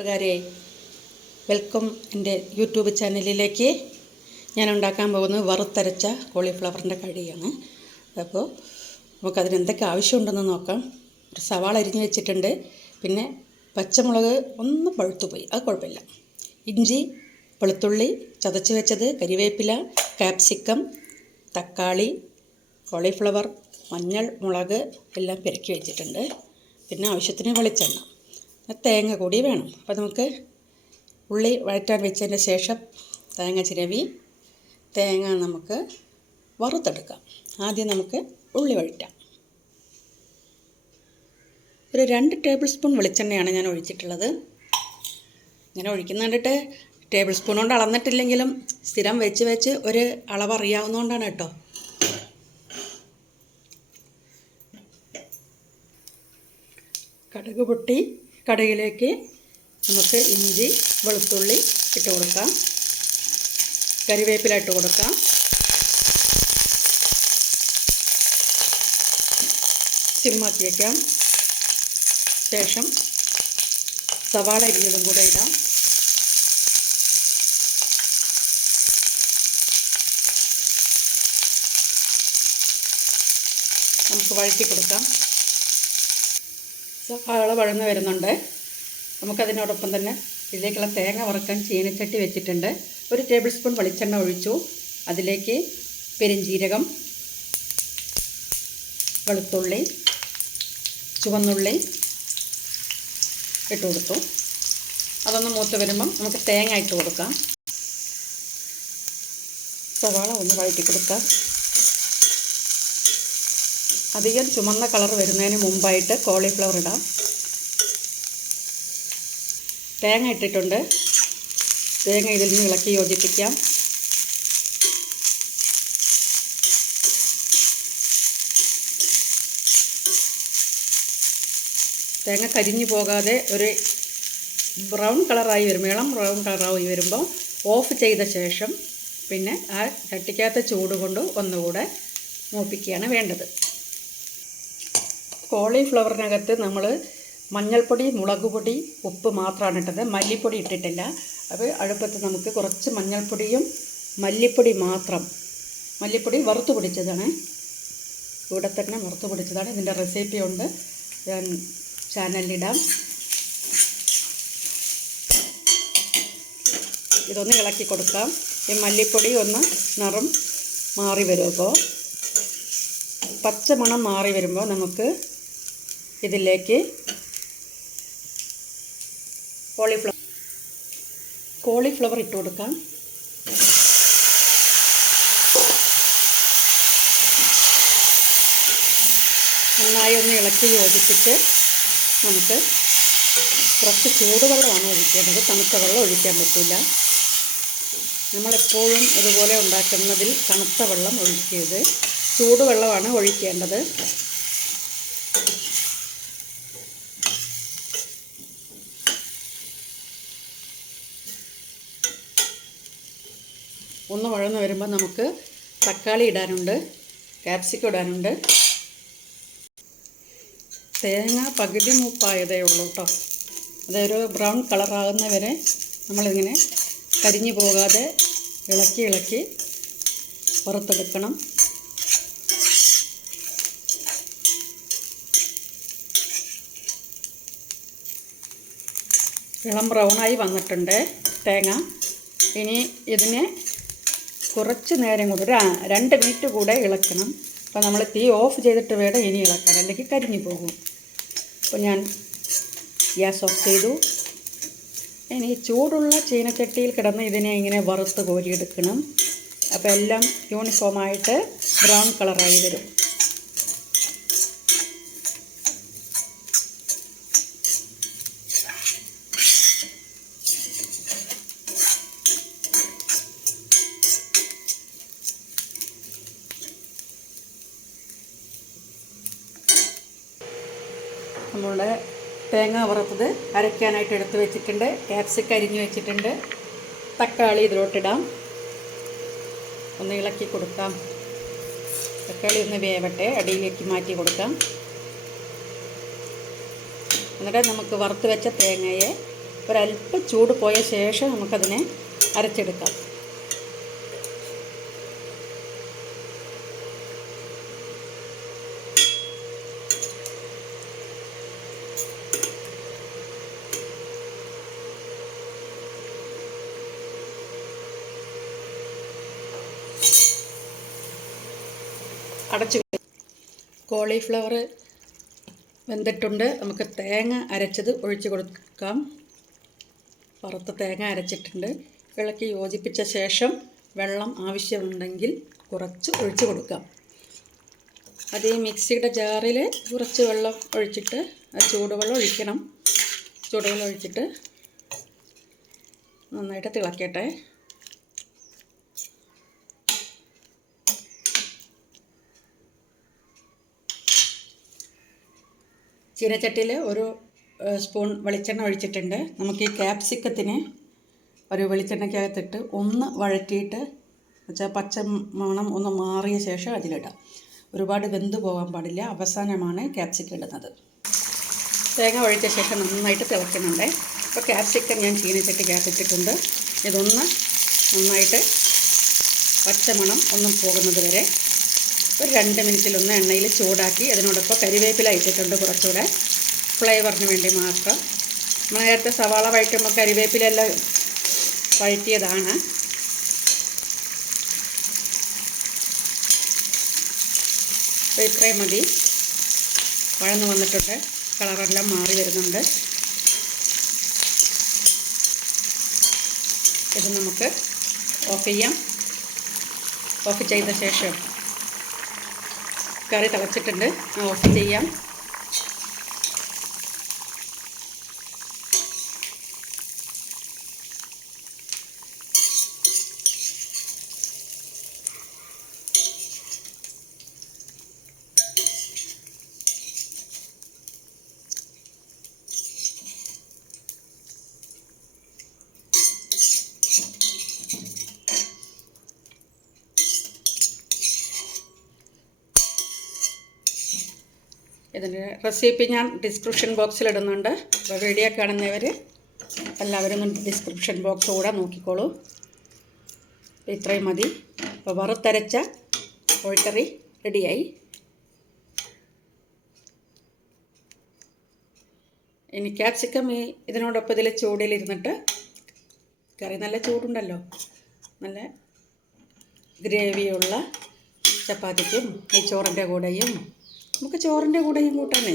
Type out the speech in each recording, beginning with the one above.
കൂട്ടുകാരെ, വെൽക്കം എൻ്റെ യൂട്യൂബ് ചാനലിലേക്ക്. ഞാൻ ഉണ്ടാക്കാൻ പോകുന്നത് വറുത്തരച്ച കോളിഫ്ലവറിൻ്റെ കറിയാണ്. അപ്പോൾ നമുക്കതിന് എന്തൊക്കെ ആവശ്യമുണ്ടെന്ന് നോക്കാം. ഒരു സവാള അരിഞ്ഞ് വെച്ചിട്ടുണ്ട്, പിന്നെ പച്ചമുളക് ഒന്ന് പഴുത്തുപോയി, അത് കുഴപ്പമില്ല. ഇഞ്ചി, വെളുത്തുള്ളി ചതച്ച് വെച്ചത്, കരിവേപ്പില, കാപ്സിക്കം, തക്കാളി, കോളിഫ്ലവർ, മഞ്ഞൾ, മുളക് എല്ലാം പെരക്കി വെച്ചിട്ടുണ്ട്. പിന്നെ ആവശ്യത്തിന് വെളിച്ചെണ്ണ, തേങ്ങ കൂടി വേണം. അപ്പോൾ നമുക്ക് ഉള്ളി വഴറ്റാൻ വെച്ചതിന് ശേഷം തേങ്ങ ചിരവി തേങ്ങ നമുക്ക് വറുത്തെടുക്കാം. ആദ്യം നമുക്ക് ഉള്ളി വഴറ്റാം. ഒരു 2 ടേബിൾ സ്പൂൺ വെളിച്ചെണ്ണയാണ് ഞാൻ ഒഴിച്ചിട്ടുള്ളത്. ഇങ്ങനെ ഒഴിക്കുന്ന കണ്ടിട്ട് ടേബിൾ സ്പൂൺ കൊണ്ട് അളന്നിട്ടില്ലെങ്കിലും സ്ഥിരം വെച്ച് ഒരു അളവ് അറിയാവുന്നതുകൊണ്ടാണ് കേട്ടോ. കടുക് പൊട്ടി, കടുകിലേക്ക് നമുക്ക് ഇഞ്ചി, വെളുത്തുള്ളി ഇട്ട് കൊടുക്കാം. കരിവേപ്പില ഇട്ട് കൊടുക്കാം. സിമ്മാക്കി വയ്ക്കാം. ശേഷം സവാള അരിഞ്ഞതും കൂടെ ഇടാം. നമുക്ക് വഴറ്റി കൊടുക്കാം. സവാള വഴന്ന് വരുന്നുണ്ട്. നമുക്കതിനോടൊപ്പം തന്നെ ഇതിലേക്കുള്ള തേങ്ങ വറുക്കാൻ ചീനച്ചട്ടി വെച്ചിട്ടുണ്ട്. 1 ടേബിൾ സ്പൂൺ വെളിച്ചെണ്ണ ഒഴിച്ചു. അതിലേക്ക് പെരുംജീരകം, വെളുത്തുള്ളി, ചുവന്നുള്ളി ഇട്ട് കൊടുത്തു. അതൊന്ന് മൂത്ത് വരുമ്പം നമുക്ക് തേങ്ങ ഇട്ട് കൊടുക്കാം. സവാള ഒന്ന് വഴറ്റി കൊടുക്കാം. അധികം ചുമന്ന കളർ വരുന്നതിന് മുമ്പായിട്ട് കോളിഫ്ലവർ ഇടാം. തേങ്ങ ഇട്ടിട്ടുണ്ട്. തേങ്ങ ഇതിൽ നിന്ന് ഇളക്കി യോജിപ്പിക്കാം. തേങ്ങ കരിഞ്ഞു പോകാതെ ഒരു ബ്രൗൺ കളറായി വരും, ഇളം ബ്രൗൺ കളറായി വരുമ്പോൾ ഓഫ് ചെയ്ത ശേഷം പിന്നെ ആ ചട്ടിക്കകത്ത് ചൂട് കൊണ്ട് ഒന്നുകൂടെ മൂപ്പിക്കുകയാണ് വേണ്ടത്. കോളിഫ്ലവറിനകത്ത് നമ്മൾ മഞ്ഞൾപ്പൊടി, മുളക് പൊടി, ഉപ്പ് മാത്രമാണ് ഇട്ടത്, മല്ലിപ്പൊടി ഇട്ടിട്ടില്ല. അപ്പോൾ അടുപ്പത്ത് നമുക്ക് കുറച്ച് മഞ്ഞൾപ്പൊടിയും മല്ലിപ്പൊടി മാത്രം, മല്ലിപ്പൊടി വറുത്ത് പൊടിച്ചതാണ്, ഇവിടെ തന്നെ വറുത്ത് പൊടിച്ചതാണ്. ഇതിൻ്റെ റെസിപ്പി ഉണ്ട്, ഞാൻ ചാനലിലിടാം. ഇതൊന്ന് ഇളക്കി കൊടുക്കാം. ഈ മല്ലിപ്പൊടി ഒന്ന് നിറം മാറി വരുമ്പോൾ, പച്ചമണം മാറി വരുമ്പോൾ നമുക്ക് ഇതിലേക്ക് കോളിഫ്ലവർ ഇട്ട് കൊടുക്കാം. നന്നായി ഒന്ന് ഇളക്കി യോജിപ്പിച്ച് നമുക്ക് കുറച്ച് ചൂടുവെള്ളമാണ് ഒഴിക്കേണ്ടത്, തണുത്ത വെള്ളം ഒഴിക്കാൻ പറ്റില്ല. നമ്മളെപ്പോഴും ഇതുപോലെ ഉണ്ടാക്കുന്നതിൽ തണുത്ത വെള്ളം ഒഴിക്കരുത്, ചൂടുവെള്ളമാണ് ഒഴിക്കേണ്ടത്. ഒന്ന് വഴന്ന് വരുമ്പോൾ നമുക്ക് തക്കാളി ഇടാനുണ്ട്, കാപ്സിക്കം ഇടാനുണ്ട്. തേങ്ങ പകുതി മൂപ്പായതേ ഉള്ളൂ കേട്ടോ. അതൊരു ബ്രൗൺ കളറാകുന്നവരെ നമ്മളിങ്ങനെ കരിഞ്ഞു പോകാതെ ഇളക്കി വറുത്തെടുക്കണം. ഇളം ബ്രൗണായി വന്നിട്ടുണ്ട് തേങ്ങ. ഇനി ഇതിനെ കുറച്ച് നേരം കൂടെ, ഒരു 2 മിനിറ്റ് കൂടെ ഇളക്കണം. അപ്പോൾ നമ്മൾ തീ ഓഫ് ചെയ്തിട്ട് വേണം ഇനി ഇളക്കാൻ, അല്ലെങ്കിൽ കരിഞ്ഞു പോകും. അപ്പോൾ ഞാൻ ഗ്യാസ് ഓഫ് ചെയ്തു. ഇനി ചൂടുള്ള ചീനച്ചട്ടിയിൽ കിടന്ന് ഇതിനെ ഇങ്ങനെ വറുത്ത് കോരിയെടുക്കണം. അപ്പോൾ എല്ലാം യൂണിഫോമായിട്ട് ബ്രൗൺ കളറായി വരും. നമ്മളുടെ തേങ്ങ വറുത്തത് അരയ്ക്കാനായിട്ട് എടുത്ത് വെച്ചിട്ടുണ്ട്. കാപ്സിക്കം അരിഞ്ഞ് വെച്ചിട്ടുണ്ട്. തക്കാളി ഇതിലോട്ടിടാം. ഒന്ന് ഇളക്കി കൊടുക്കാം. തക്കാളി ഒന്ന് വേവട്ടെ, അടിയിലേക്ക് മാറ്റി കൊടുക്കാം. എന്നിട്ട് നമുക്ക് വറുത്ത് വെച്ച തേങ്ങയെ ഒരല്പം ചൂട് പോയ ശേഷം നമുക്കതിനെ അരച്ചെടുക്കാം. അടച്ചു. കോളിഫ്ലവർ വെന്തിട്ടുണ്ട്. നമുക്ക് തേങ്ങ അരച്ചത് ഒഴിച്ച് കൊടുക്കാം. വറുത്ത തേങ്ങ അരച്ചിട്ടുണ്ട്. ഇളക്കി യോജിപ്പിച്ച ശേഷം വെള്ളം ആവശ്യമുണ്ടെങ്കിൽ കുറച്ച് ഒഴിച്ച് കൊടുക്കാം. അതേ മിക്സിയുടെ ജാറിൽ കുറച്ച് വെള്ളം ഒഴിച്ചിട്ട് ചൂടുവെള്ളം ഒഴിക്കണം. ചൂടുവെള്ളം ഒഴിച്ചിട്ട് നന്നായിട്ട് തിളക്കട്ടെ. ചീനച്ചട്ടിയിൽ ഒരു സ്പൂൺ വെളിച്ചെണ്ണ ഒഴിച്ചിട്ടുണ്ട്. നമുക്ക് ഈ ക്യാപ്സിക്കത്തിന് ഒരു വെളിച്ചെണ്ണയ്ക്കകത്തിട്ട് ഒന്ന് വഴറ്റിയിട്ട് വെച്ചാൽ പച്ച മണം ഒന്ന് മാറിയ ശേഷം അതിലിടാം. ഒരുപാട് വെന്ത് പോകാൻ പാടില്ല. അവസാനമാണ് ക്യാപ്സിക്കം ഇടുന്നത്. തേങ്ങ ഒഴിച്ച ശേഷം നന്നായിട്ട് തിളയ്ക്കുന്നുണ്ട്. അപ്പോൾ ക്യാപ്സിക്കം ഞാൻ ചീനച്ചട്ടിക്കകത്തിട്ടിട്ടുണ്ട്. ഇതൊന്ന് നന്നായിട്ട് പച്ചമണം ഒന്നും പോകുന്നത് വരെ ഒരു 2 മിനിറ്റിലൊന്ന് എണ്ണയിൽ ചൂടാക്കി അതിനോടൊപ്പം കരിവേപ്പില ഇട്ടിട്ടുണ്ട്. കുറച്ചുകൂടെ ഫ്ലേവറിന് വേണ്ടി മാത്രം. നമ്മൾ നേരത്തെ സവാള വഴറ്റുമ്പോൾ കരിവേപ്പില എല്ലാം വഴറ്റിയതാണ്. അപ്പോൾ ഇത്രയും മതി. വഴന്ന് വന്നിട്ടുണ്ട്. കളറെല്ലാം മാറി വരുന്നുണ്ട്. ഇത് നമുക്ക് ഓഫ് ചെയ്യാം. ഓഫ് ചെയ്ത ശേഷം കറി തിളച്ചിട്ടുണ്ട്. ഓഫ് ചെയ്യാം. ഇതിൻ്റെ റെസിപ്പി ഞാൻ ഡിസ്ക്രിപ്ഷൻ ബോക്സിൽ ഇടുന്നുണ്ട്. അപ്പോൾ വീഡിയോ കാണുന്നവർ എല്ലാവരും ഡിസ്ക്രിപ്ഷൻ ബോക്സ് കൂടെ നോക്കിക്കോളൂ. ഇത്രയും മതി. അപ്പോൾ വറുത്തരച്ച കോഴിക്കറി റെഡിയായി. ഇനി ക്യാപ്സിക്കം ഇതിനോടൊപ്പം ഇതിൽ ചൂടിലിരുന്നിട്ട് കറി നല്ല ചൂടുണ്ടല്ലോ, നല്ല ഗ്രേവിയുള്ള ചപ്പാത്തിക്കും ഈ ചോറിൻ്റെ കൂടെയും നമുക്ക് ചോറിൻ്റെ കൂടെയും കൂട്ടാനേ.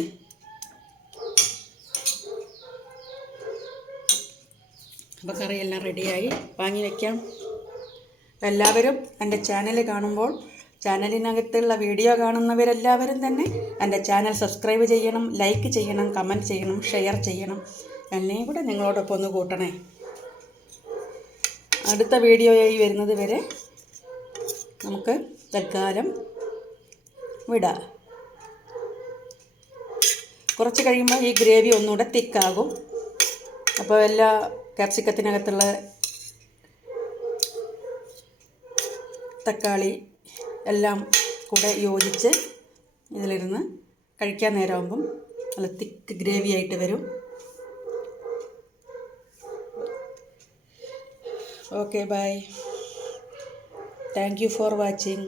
അപ്പോൾ കറിയെല്ലാം റെഡിയായി. വാങ്ങി വയ്ക്കാം. എല്ലാവരും എൻ്റെ ചാനൽ കാണുമ്പോൾ ചാനലിനകത്തുള്ള വീഡിയോ കാണുന്നവരെല്ലാവരും തന്നെ എൻ്റെ ചാനൽ സബ്സ്ക്രൈബ് ചെയ്യണം, ലൈക്ക് ചെയ്യണം, കമൻറ്റ് ചെയ്യണം, ഷെയർ ചെയ്യണം. എന്നെയും കൂടെ നിങ്ങളോടൊപ്പം ഒന്ന് കൂട്ടണേ. അടുത്ത വീഡിയോയായി വരുന്നത് വരെ നമുക്ക് തൽക്കാലം വിടാം. കുറച്ച് കഴിയുമ്പോൾ ഈ ഗ്രേവി ഒന്നുകൂടെ തിക്കാകും. അപ്പോൾ എല്ലാ ക്യാപ്സിക്കത്തിനകത്തുള്ള തക്കാളി എല്ലാം കൂടെ യോജിച്ച് ഇതിലിരുന്ന് കഴിക്കാൻ നേരമാകുമ്പം നല്ല തിക്ക് ഗ്രേവി ആയിട്ട് വരും. Okay, bye. Thank you for watching.